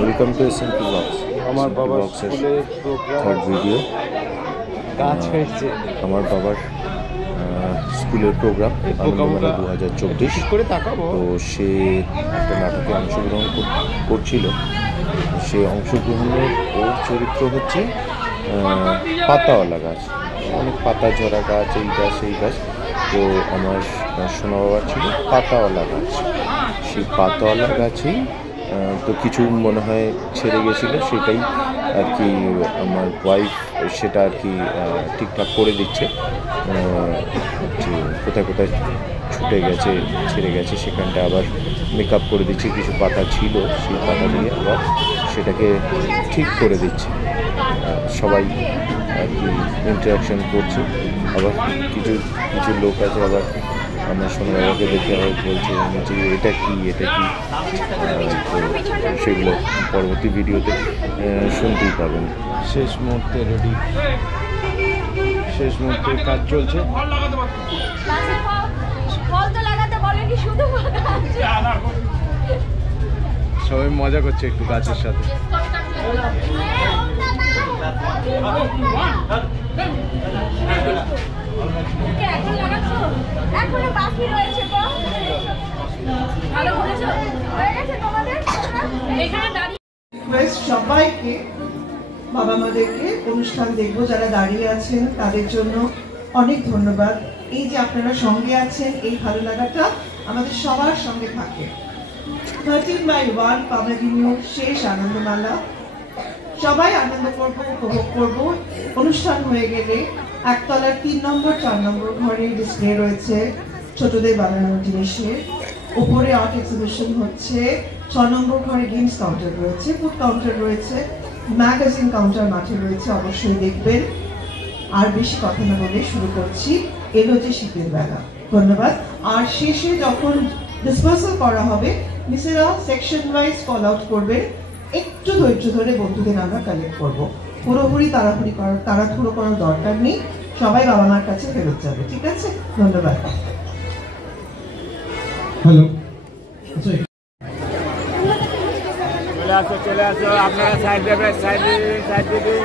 Welcome to SMP blogs. আমার বাবার স্কুলের থার্ড ভিডিও। কাজ হয়েছে আমার বাবার স্কুলের প্রোগ্রাম আনন্দমেলা 2024 করে তাকাবো। তো সে একটা নাটকে অংশগ্রহণ করছিল। সে অংশগ্রহণের ওর চরিত্র হচ্ছে পাতাওয়ালা গাছ, অনেক পাতা ঝরা গাছ, এই গাছ এই গাছ। তো আমার সোনা বাবার ছিল পাতাওয়ালা গাছ। সেই পাতাওয়ালা গাছেই তো কিছু মনে হয় ছেড়ে গেছিলো, সেটাই আর কি আমার ওয়াইফ সেটা আর কি ঠিকঠাক করে দিচ্ছে। যে কোথায় কোথায় ছুটে গেছে, ছেড়ে গেছে, সেখানটা আবার মেকআপ করে দিচ্ছে। কিছু পাতা ছিল, সেই পাতা দিয়ে আবার সেটাকে ঠিক করে দিচ্ছে। সবাই আর কি ইন্টারাকশন করছে। আবার কিছু কিছু লোক আছে আবার আমার সোনা বাবাকে দেখে আবার বলছে যে এটা কি এটা কি। তো সেগুলো পরবর্তী ভিডিওতে শুনতেই পাবেন। শেষ মুহূর্তে রেডি, শেষ মুহূর্তে কাজ চলছে। সবাই মজা করছে একটু গাছের সাথে। সবাইকে বাবা মাদেরকে অনুষ্ঠান দেখবো যারা দাঁড়িয়ে আছেন তাদের জন্য অনেক ধন্যবাদ। এই যে আপনারা সঙ্গে আছেন, এই ভালো লাগাটা আমাদের সবার সঙ্গে থাকে। 13/1 পাবলিক শেষ আনন্দমালা, সবাই আনন্দ করবো, উপভোগ করবো। অনুষ্ঠান হয়ে গেলে একতলার 3 নম্বর 4 নম্বর ঘরে ডিসপ্লে রয়েছে ছোটদের বানানো জিনিসের। উপরে আর্ট এক্সিবিশন হচ্ছে। 6 নম্বর ঘরে গেমস কাউন্টার রয়েছে, ফুড কাউন্টার রয়েছে, ম্যাগাজিন কাউন্টার মাঠে রয়েছে, অবশ্যই দেখবেন। আর বেশি কথা না বলে শুরু করছি। এলো যে শীতের বেলা। ধন্যবাদ। আর শেষে যখন ডিসপার্সাল করা হবে, মিসেরা সেকশন ওয়াইজ কল আউট করবেন। একটু ধৈর্য ধরে বন্ধুদের আমরা কালেক্ট করবো। পুরোপুরি তাড়াহুড়ো করার দরকার নেই। সবাই বাবা মার কাছে ফেরত যাবে, ঠিক আছে? ধন্যবাদ। হ্যালো, চলে আসো আপনারা সাইড দেবেন, সাইড দিবি।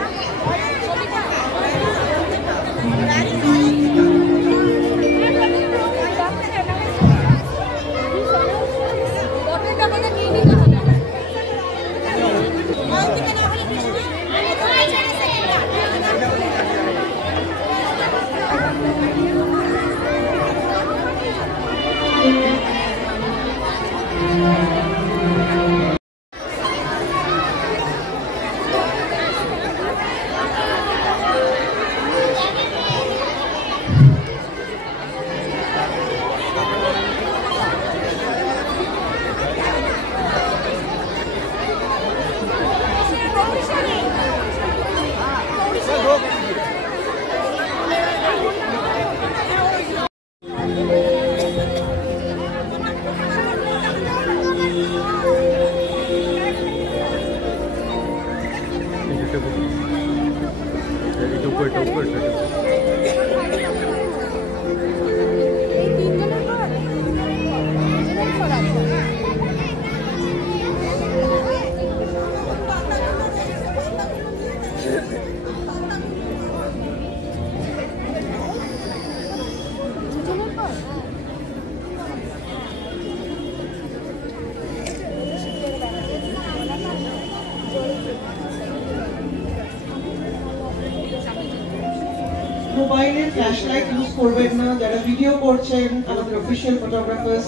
মোবাইলের ফ্ল্যাশলাইট ইউজ করবেন না। যারা ভিডিও করছেন, আমাদের অফিশিয়াল ফটোগ্রাফার্স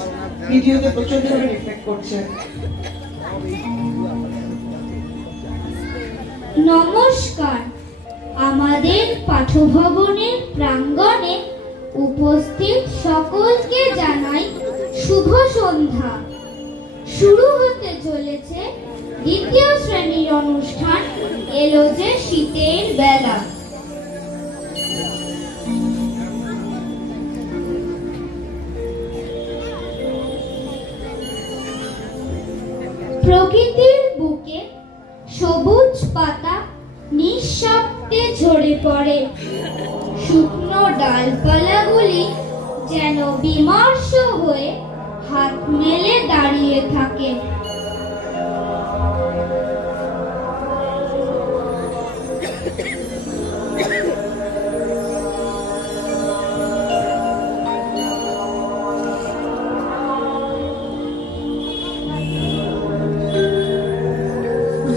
ভিডিওতে প্রচন্ড ভাবে রিফ্লেক্ট করছেন। নমস্কার। আমাদের পাঠভবনের প্রাঙ্গণে উপস্থিত সকলকে জানাই শুভ সন্ধ্যা। শুরু হতে চলেছে দ্বিতীয় শ্রেণীর অনুষ্ঠান এলো যে শীতের বেলা। প্রকৃতির বুকে সবুজ পাতা নিঃশব্দে ঝরে পড়ে। শুকনো ডালপালাগুলি যেন বিমর্ষ হয়ে হাত মেলে দাঁড়িয়ে থাকে।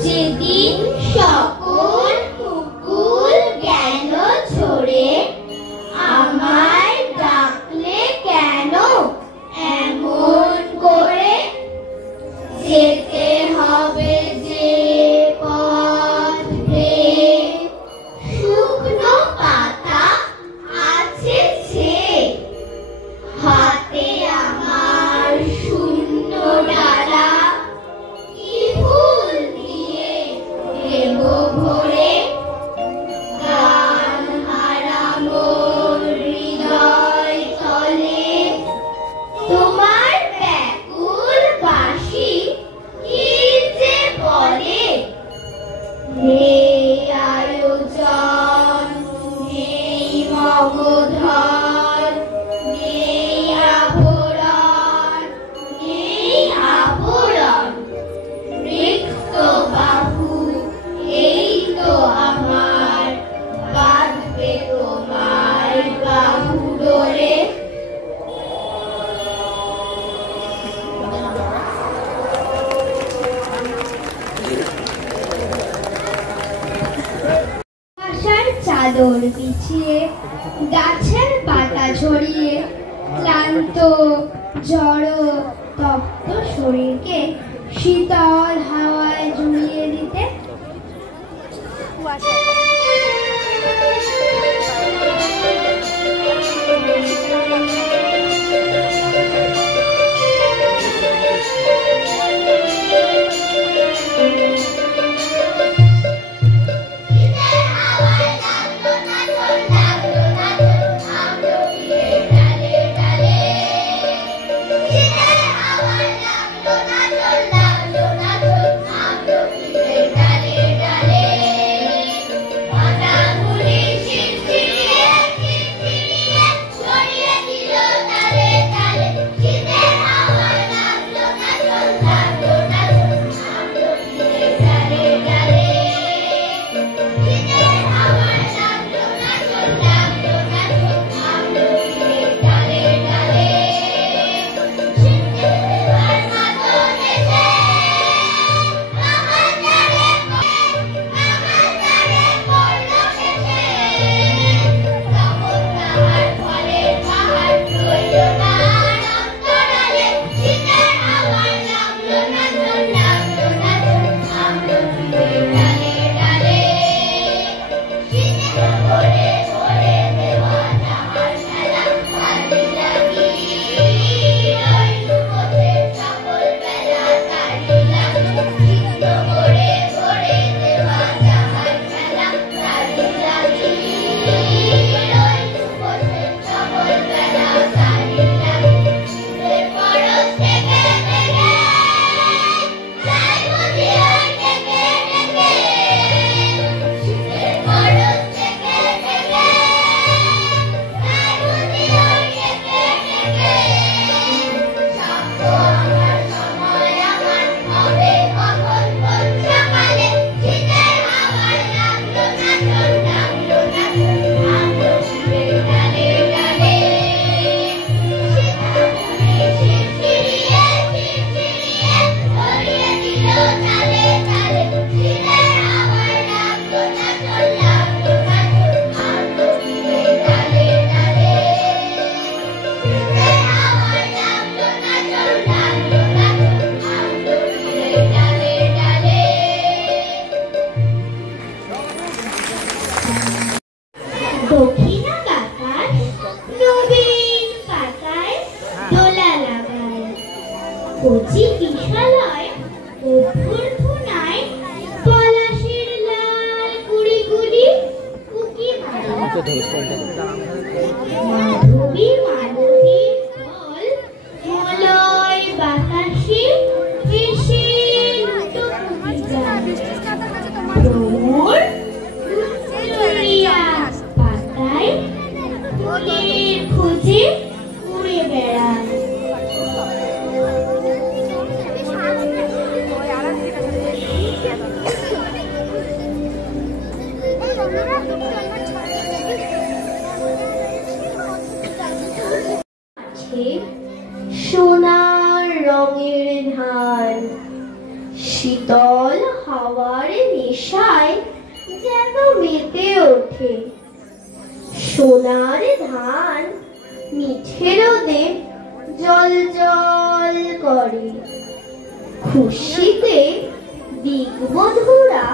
যেদিন সকল মুকুল গেল ঝরে, আমায় ডাকলে কেন এমন করে? যেতে হবে যে পথে শুকনো পাতা আছে ছে, হাতে আমার শূন্য ডালা, কি ফুল দিয়ে দেব ভরে? গান হারাবো হৃদয় তলে, তোমার ব্যাকুল বাঁশি কি যে বলে? নেই আয়োজন, নেই মগধর, নেই আভরণ, নেই আভরণ, রিক্ত বাহু এই তো আমার, বাঁধবে তোমার বাহু ডোরে। আশার চাদর বিছিয়ে, গাছের পাতা ঝরিয়ে, ক্লান্ত জড় তপ্ত শরীরকে শীতল হাওয়ায় ঝুলিয়ে দিতে। শীতল হাওয়ার নেশায় যেন মেতে ওঠে। সোনার ধান মিঠে রোদে জল জল করে। খুশিতে দিগ্বধূরা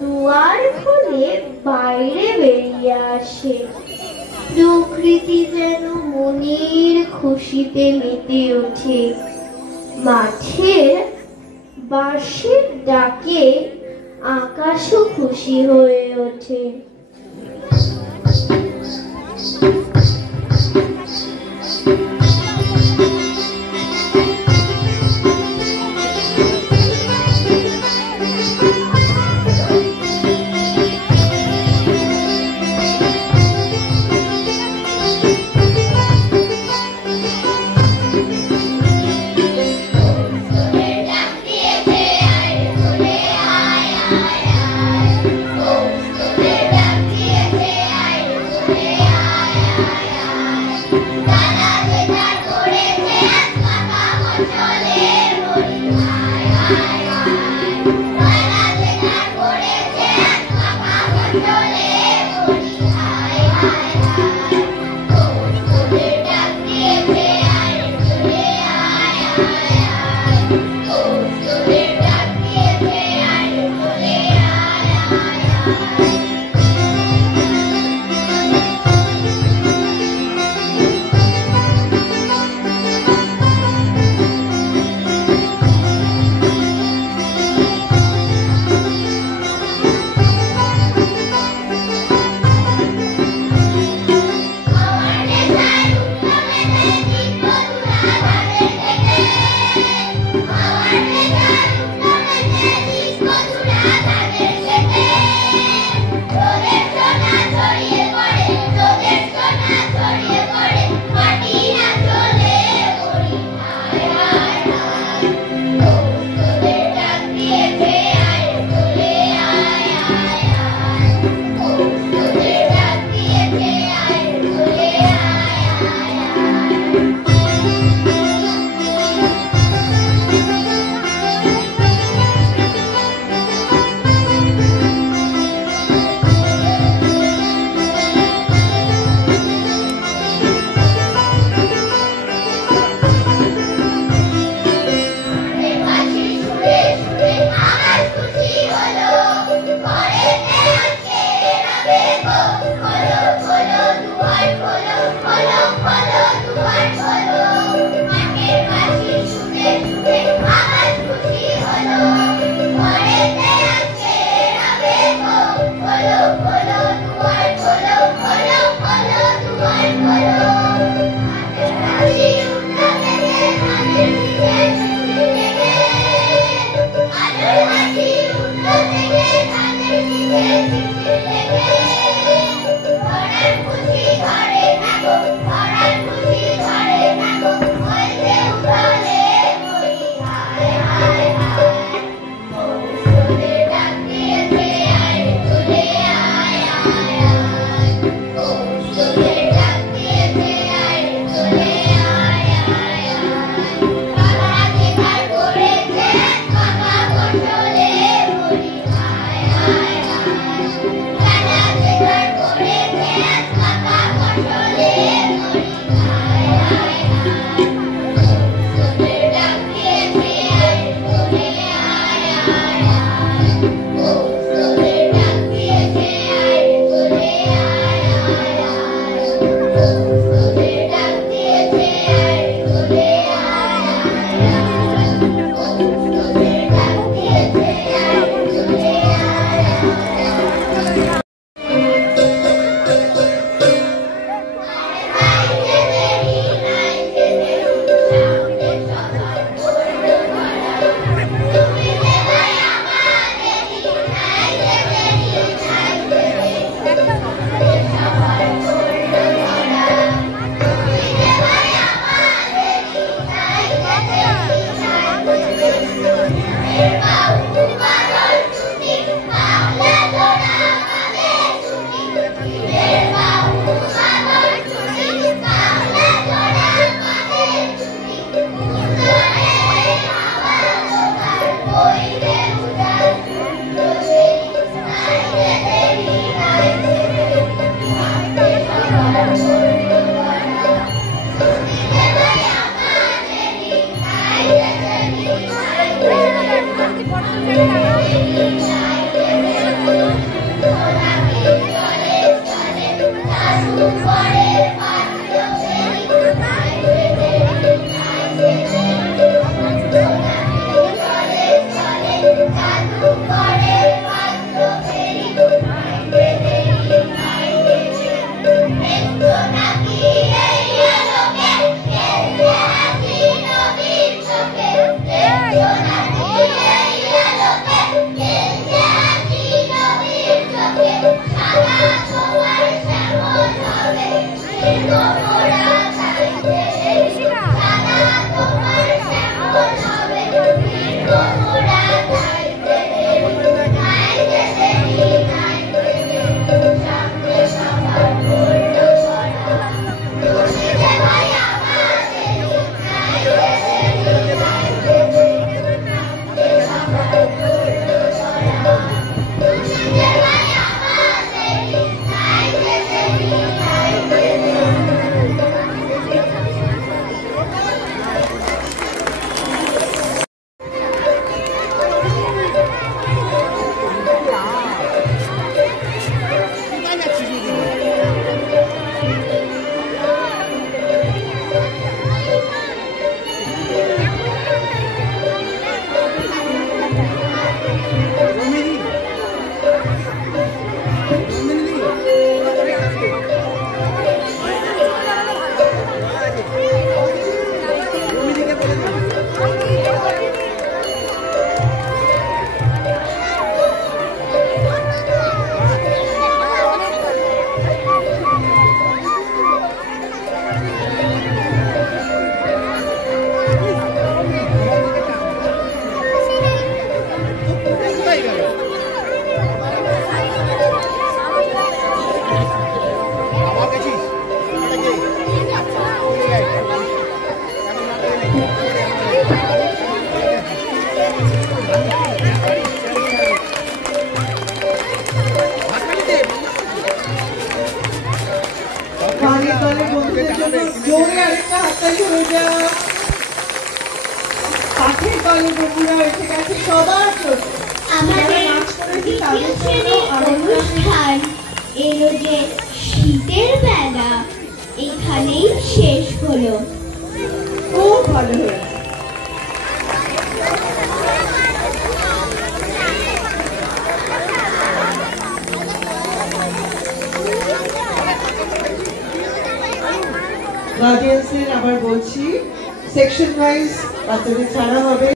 দুয়ার খুলে বাইরে বেরিয়ে আসে। প্রকৃতি যেন মনের খুশিতে মেতে ওঠে। মাঠের বাঁশির ডাকে আকাশও খুশি হয়ে ওঠে। Today জোরে আরেকটা হাততালি হয়ে যাও। পাঠের দলের বন্ধুরা এসে গেছে সবার জন্য। আমাদের অনুষ্ঠান এলো যে শীতের বেলা এখানেই শেষ হলো। খুব ভালো হয়েছে। গার্ডিয়ানসদের আবার বলছি, সেকশন ওয়াইজ বাচ্চাদের ছাড়া হবে।